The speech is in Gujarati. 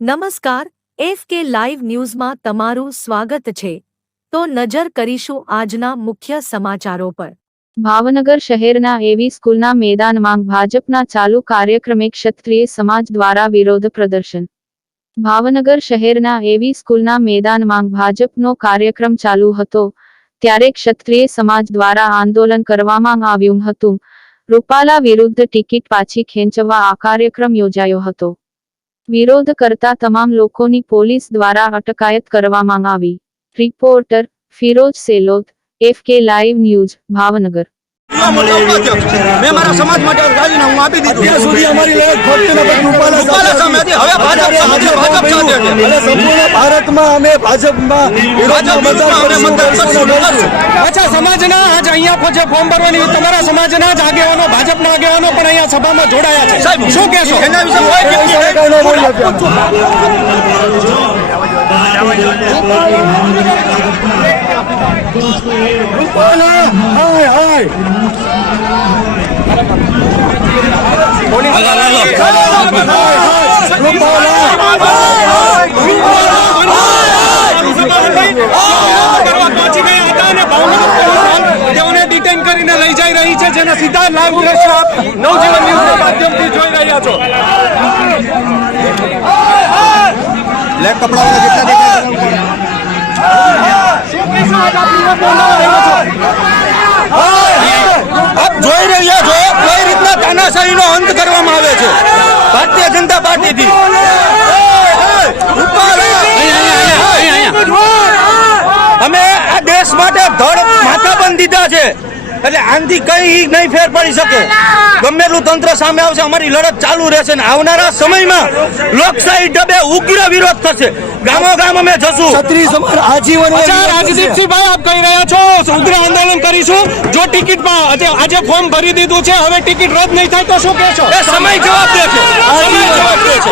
નમસ્કાર, એફ કે લાઈવ ન્યૂઝમાં તમારું સ્વાગત છે. તો નજર કરીશું આજના મુખ્ય સમાચારો પર. ભાવનગર શહેરના એવી સ્કૂલના મેદાનમાં ભાજપના ચાલુ કાર્યક્રમે ક્ષત્રિય સમાજ દ્વારા વિરોધ પ્રદર્શન. ભાવનગર શહેરના એવી સ્કૂલના મેદાનમાં ભાજપનો કાર્યક્રમ ચાલુ હતો, ત્યારે ક્ષત્રિય સમાજ દ્વારા આંદોલન કરવામાં આવ્યું હતું. રૂપાલા વિરુદ્ધ ટિકિટ પાછી ખેંચવા આ કાર્યક્રમ યોજાયો હતો. વિરોધ કરતા તમામ લોકોની પોલીસ દ્વારા અટકાયત કરવામાં આવી. Reporter Firoj Selot F K live news Bhavnagar. મેં મારા સમાજ માટે રાજીનામું આપી દીધું. અત્યાર સુધી અમારી લડત ફક્ત રૂપાલા રૂપાલા સામે હતી. હવે ભાજપ સામે ભાજપ સાથે અને સંપૂર્ણ ભારતમાં અમે ભાજપમાં. અચ્છા સમાજના આજ અહીંયા જે ફોર્મ ભરવાની તમારા સમાજના જ આગેવાનો ભાજપના આગેવાનો પણ અહીંયા સભામાં જોડાયા છે. સાહેબ શું કહેશો? એના વિશે કોઈ એ વ્યક્તિ વિશે કાંઈ ન બોલીએ રહી છે જેના સીધા લાઈવ દ્રશ્યો આપ નવજીવન ન્યૂઝના માધ્યમથી જોઈ રહ્યા છો. બ્લેક કપડાવાળા જેટલા દેખાય આપ જોઈ રહ્યા છો કઈ રીતના તાનાશાહીનો અંત કરવામાં આવે છે? ભારતીય જનતા પાર્ટીથી. અમે આ દેશ માટે ધડ માથા બંધ દીધા છે. એટલે આનાથી કઈ નહીં ફેર પડી શકે. ગમે એટલું તંત્ર સામે આવશે અમારી લડત ચાલુ રહેશે ને આવનારા સમયમાં લોકશાહી ડબે ઉગ્ર વિરોધ થશે. ગામો ગામ અમે જશું. ક્ષત્રિય સમાજ આજીવન રાજદીપસિંહભાઈ આપ કહી રહ્યા છો ઉગ્ર આંદોલન કરીશું. જો ટિકિટ આજે ફોર્મ ભરી દીધું છે હવે ટિકિટ રદ નહીં થાય તો શું કહેશો એ સમય જવાબ દે છે. સમય જવાબ દે છે.